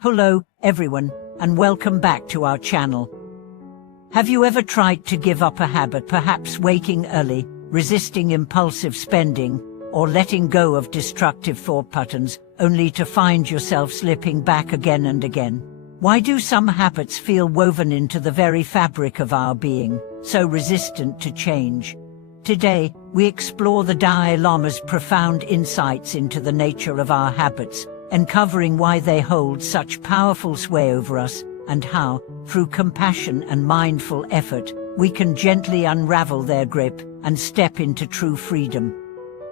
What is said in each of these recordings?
Hello, everyone, and welcome back to our channel. Have you ever tried to give up a habit, perhaps waking early, resisting impulsive spending, or letting go of destructive thought patterns, only to find yourself slipping back again and again? Why do some habits feel woven into the very fabric of our being, so resistant to change? Today, we explore the Dalai Lama's profound insights into the nature of our habits, uncovering why they hold such powerful sway over us, and how, through compassion and mindful effort, we can gently unravel their grip and step into true freedom.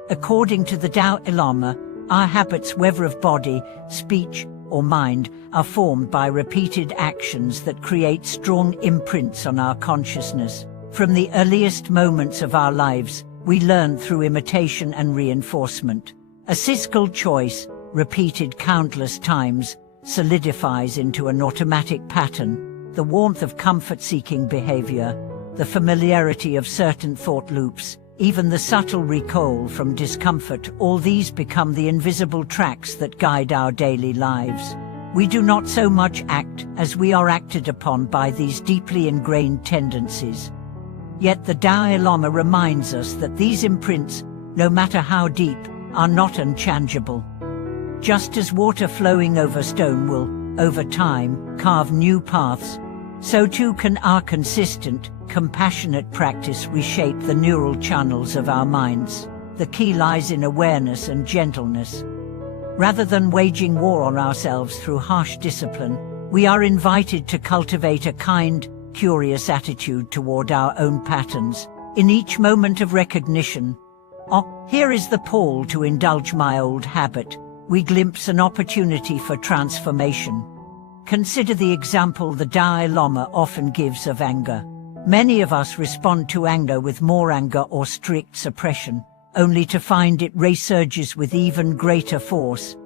According to the Dalai Lama, our habits, whether of body, speech, or mind, are formed by repeated actions that create strong imprints on our consciousness. From the earliest moments of our lives, we learn through imitation and reinforcement. A single choice, repeated countless times, solidifies into an automatic pattern. The warmth of comfort-seeking behavior, the familiarity of certain thought loops, even the subtle recoil from discomfort, all these become the invisible tracks that guide our daily lives. We do not so much act as we are acted upon by these deeply ingrained tendencies. Yet the Dalai Lama reminds us that these imprints, no matter how deep, are not unchangeable. Just as water flowing over stone will, over time, carve new paths, so too can our consistent, compassionate practice reshape the neural channels of our minds. The key lies in awareness and gentleness. Rather than waging war on ourselves through harsh discipline, we are invited to cultivate a kind, curious attitude toward our own patterns. In each moment of recognition, "Oh, here is the pull to indulge my old habit," we glimpse an opportunity for transformation. Consider the example the Dalai Lama often gives of anger. Many of us respond to anger with more anger or strict suppression, only to find it resurges with even greater force.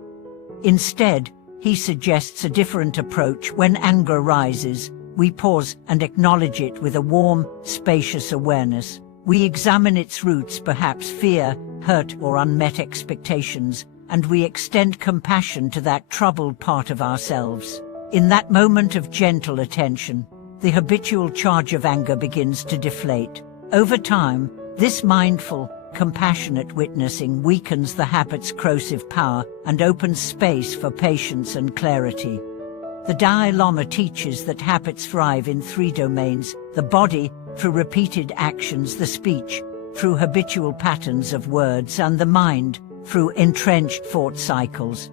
Instead, he suggests a different approach. When anger rises, we pause and acknowledge it with a warm, spacious awareness. We examine its roots, perhaps fear, hurt, or unmet expectations, and we extend compassion to that troubled part of ourselves. In that moment of gentle attention, the habitual charge of anger begins to deflate. Over time, this mindful, compassionate witnessing weakens the habit's corrosive power and opens space for patience and clarity. The Dalai Lama teaches that habits thrive in three domains: the body, through repeated actions; the speech, through habitual patterns of words; and the mind, through entrenched thought cycles.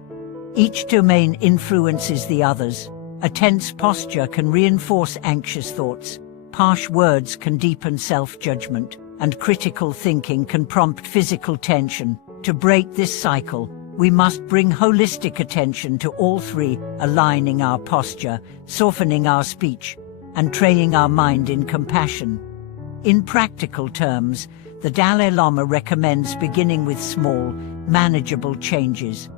Each domain influences the others. A tense posture can reinforce anxious thoughts, harsh words can deepen self-judgment, and critical thinking can prompt physical tension. To break this cycle, we must bring holistic attention to all three, aligning our posture, softening our speech, and training our mind in compassion. In practical terms, the Dalai Lama recommends beginning with small, manageable changes.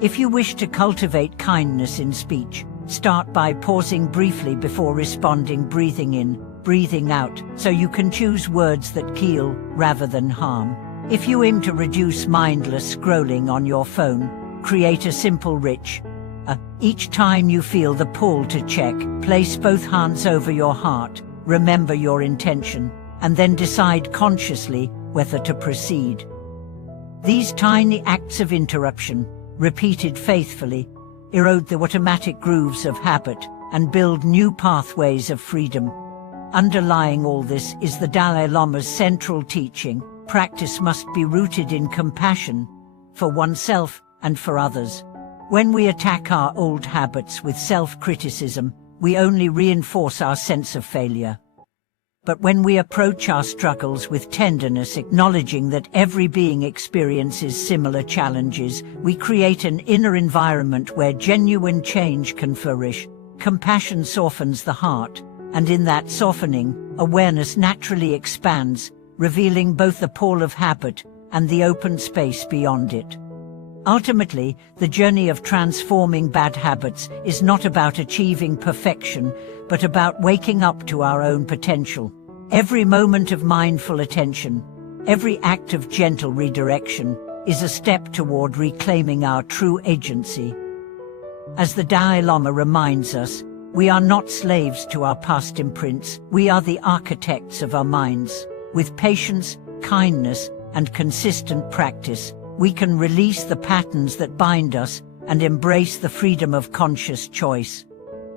If you wish to cultivate kindness in speech, start by pausing briefly before responding, breathing in, breathing out, so you can choose words that heal rather than harm. If you aim to reduce mindless scrolling on your phone, create a simple ritual. Each time you feel the pull to check, place both hands over your heart, remember your intention, and then decide consciously whether to proceed. These tiny acts of interruption, repeated faithfully, erode the automatic grooves of habit and build new pathways of freedom. Underlying all this is the Dalai Lama's central teaching: practice must be rooted in compassion, for oneself and for others. When we attack our old habits with self-criticism, we only reinforce our sense of failure. But when we approach our struggles with tenderness, acknowledging that every being experiences similar challenges, we create an inner environment where genuine change can flourish. Compassion softens the heart, and in that softening, awareness naturally expands, revealing both the pull of habit and the open space beyond it. Ultimately, the journey of transforming bad habits is not about achieving perfection, but about waking up to our own potential. Every moment of mindful attention, every act of gentle redirection, is a step toward reclaiming our true agency. As the Dalai Lama reminds us, we are not slaves to our past imprints, we are the architects of our minds. With patience, kindness, and consistent practice, we can release the patterns that bind us and embrace the freedom of conscious choice.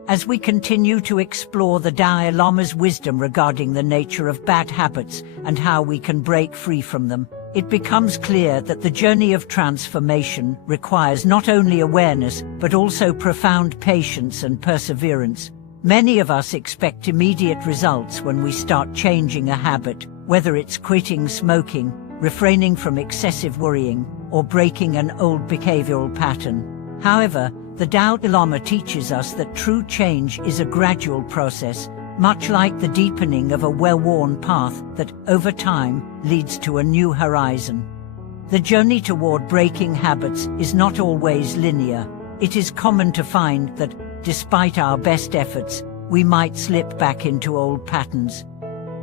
As we continue to explore the Dalai Lama's wisdom regarding the nature of bad habits and how we can break free from them, it becomes clear that the journey of transformation requires not only awareness but also profound patience and perseverance. Many of us expect immediate results when we start changing a habit, whether it's quitting smoking, refraining from excessive worrying, or breaking an old behavioral pattern. However, the Dalai Lama teaches us that true change is a gradual process, much like the deepening of a well-worn path that, over time, leads to a new horizon. The journey toward breaking habits is not always linear. It is common to find that, despite our best efforts, we might slip back into old patterns.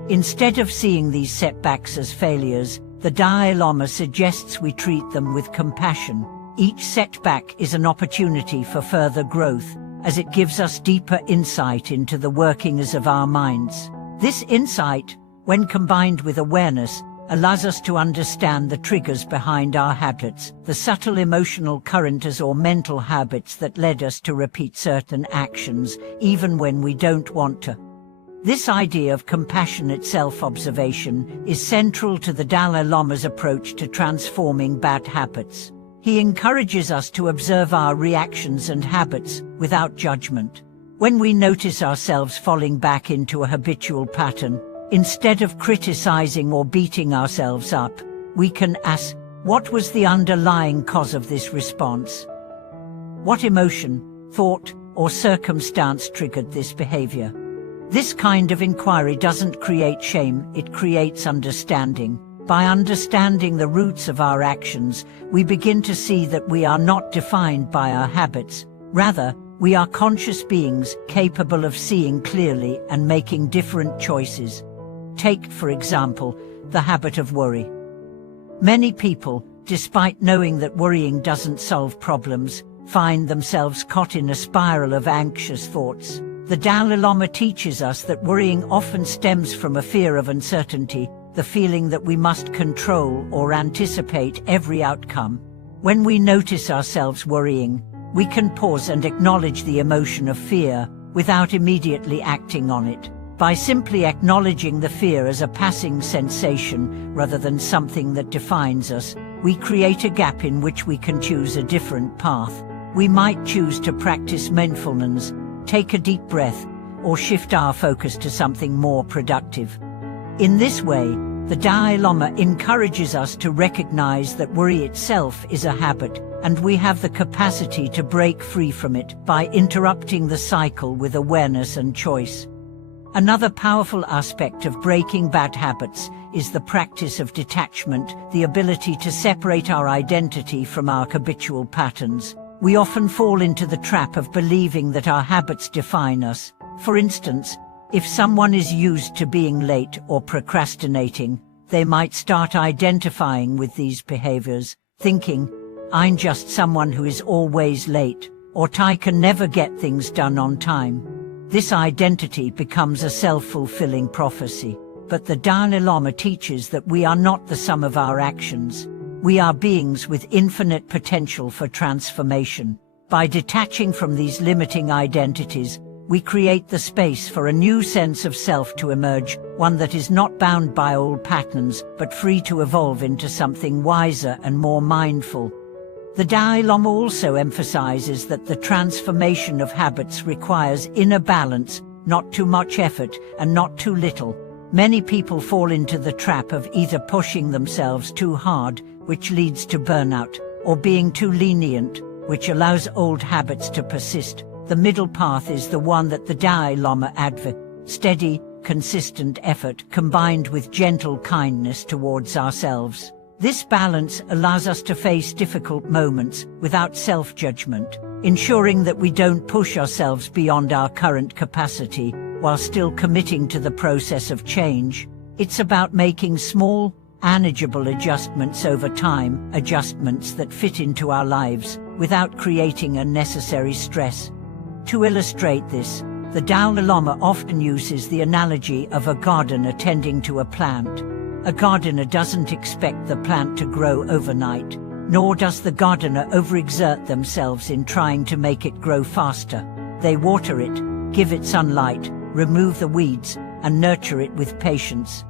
Instead of seeing these setbacks as failures, the Dalai Lama suggests we treat them with compassion. Each setback is an opportunity for further growth, as it gives us deeper insight into the workings of our minds. This insight, when combined with awareness, allows us to understand the triggers behind our habits, the subtle emotional currents or mental habits that led us to repeat certain actions, even when we don't want to. This idea of compassionate self-observation is central to the Dalai Lama's approach to transforming bad habits. He encourages us to observe our reactions and habits without judgment. When we notice ourselves falling back into a habitual pattern, instead of criticizing or beating ourselves up, we can ask, what was the underlying cause of this response? What emotion, thought, or circumstance triggered this behavior? This kind of inquiry doesn't create shame, it creates understanding. By understanding the roots of our actions, we begin to see that we are not defined by our habits. Rather, we are conscious beings capable of seeing clearly and making different choices. Take, for example, the habit of worry. Many people, despite knowing that worrying doesn't solve problems, find themselves caught in a spiral of anxious thoughts. The Dalai Lama teaches us that worrying often stems from a fear of uncertainty, the feeling that we must control or anticipate every outcome. When we notice ourselves worrying, we can pause and acknowledge the emotion of fear without immediately acting on it. By simply acknowledging the fear as a passing sensation rather than something that defines us, we create a gap in which we can choose a different path. We might choose to practice mindfulness, take a deep breath, or shift our focus to something more productive. In this way, the Dalai Lama encourages us to recognize that worry itself is a habit, and we have the capacity to break free from it by interrupting the cycle with awareness and choice. Another powerful aspect of breaking bad habits is the practice of detachment, the ability to separate our identity from our habitual patterns. We often fall into the trap of believing that our habits define us. For instance, if someone is used to being late or procrastinating, they might start identifying with these behaviors, thinking, I'm just someone who is always late, or I can never get things done on time. This identity becomes a self-fulfilling prophecy. But the Dalai Lama teaches that we are not the sum of our actions. We are beings with infinite potential for transformation. By detaching from these limiting identities, we create the space for a new sense of self to emerge, one that is not bound by old patterns, but free to evolve into something wiser and more mindful. The Dalai Lama also emphasizes that the transformation of habits requires inner balance, not too much effort and not too little. Many people fall into the trap of either pushing themselves too hard, which leads to burnout, or being too lenient, which allows old habits to persist. The middle path is the one that the Dalai Lama advocates: steady, consistent effort combined with gentle kindness towards ourselves. This balance allows us to face difficult moments without self-judgment, ensuring that we don't push ourselves beyond our current capacity while still committing to the process of change. It's about making small, manageable adjustments over time, adjustments that fit into our lives without creating unnecessary stress. To illustrate this, the Dalai Lama often uses the analogy of a gardener tending to a plant. A gardener doesn't expect the plant to grow overnight, nor does the gardener overexert themselves in trying to make it grow faster. They water it, give it sunlight, remove the weeds, and nurture it with patience.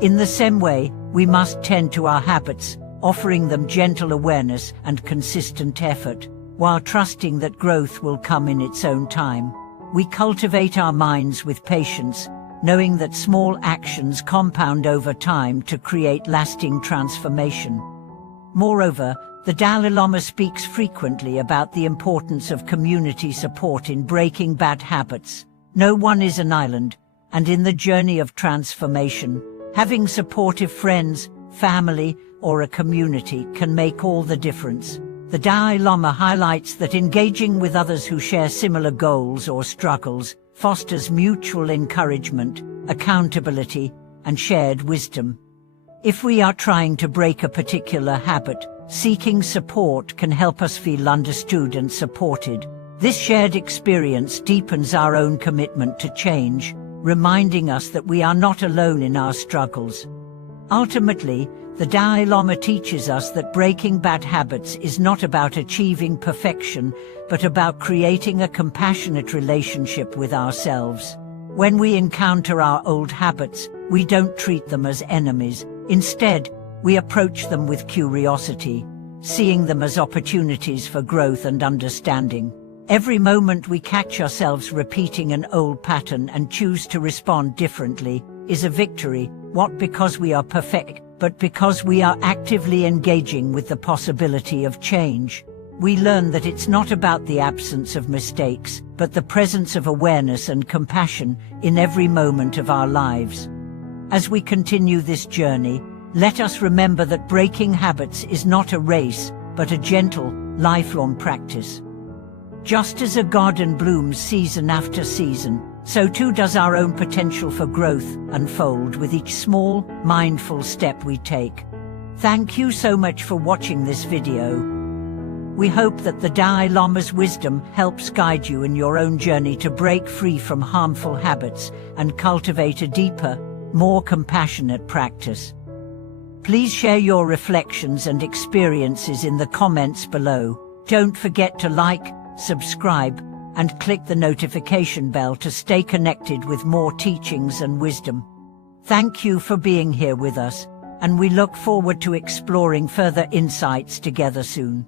In the same way, we must tend to our habits, offering them gentle awareness and consistent effort, while trusting that growth will come in its own time. We cultivate our minds with patience, knowing that small actions compound over time to create lasting transformation. Moreover, the Dalai Lama speaks frequently about the importance of community support in breaking bad habits. No one is an island, and in the journey of transformation, having supportive friends, family, or a community can make all the difference. The Dalai Lama highlights that engaging with others who share similar goals or struggles fosters mutual encouragement, accountability, and shared wisdom. If we are trying to break a particular habit, seeking support can help us feel understood and supported. This shared experience deepens our own commitment to change, reminding us that we are not alone in our struggles. Ultimately, the Dalai Lama teaches us that breaking bad habits is not about achieving perfection, but about creating a compassionate relationship with ourselves. When we encounter our old habits, we don't treat them as enemies. Instead, we approach them with curiosity, seeing them as opportunities for growth and understanding. Every moment we catch ourselves repeating an old pattern and choose to respond differently is a victory, not because we are perfect, but because we are actively engaging with the possibility of change. We learn that it's not about the absence of mistakes, but the presence of awareness and compassion in every moment of our lives. As we continue this journey, let us remember that breaking habits is not a race, but a gentle, lifelong practice. Just as a garden blooms season after season, so too does our own potential for growth unfold with each small, mindful step we take. Thank you so much for watching this video. We hope that the Dalai Lama's wisdom helps guide you in your own journey to break free from harmful habits and cultivate a deeper, more compassionate practice. Please share your reflections and experiences in the comments below. Don't forget to like, subscribe, and click the notification bell to stay connected with more teachings and wisdom. Thank you for being here with us, and we look forward to exploring further insights together soon.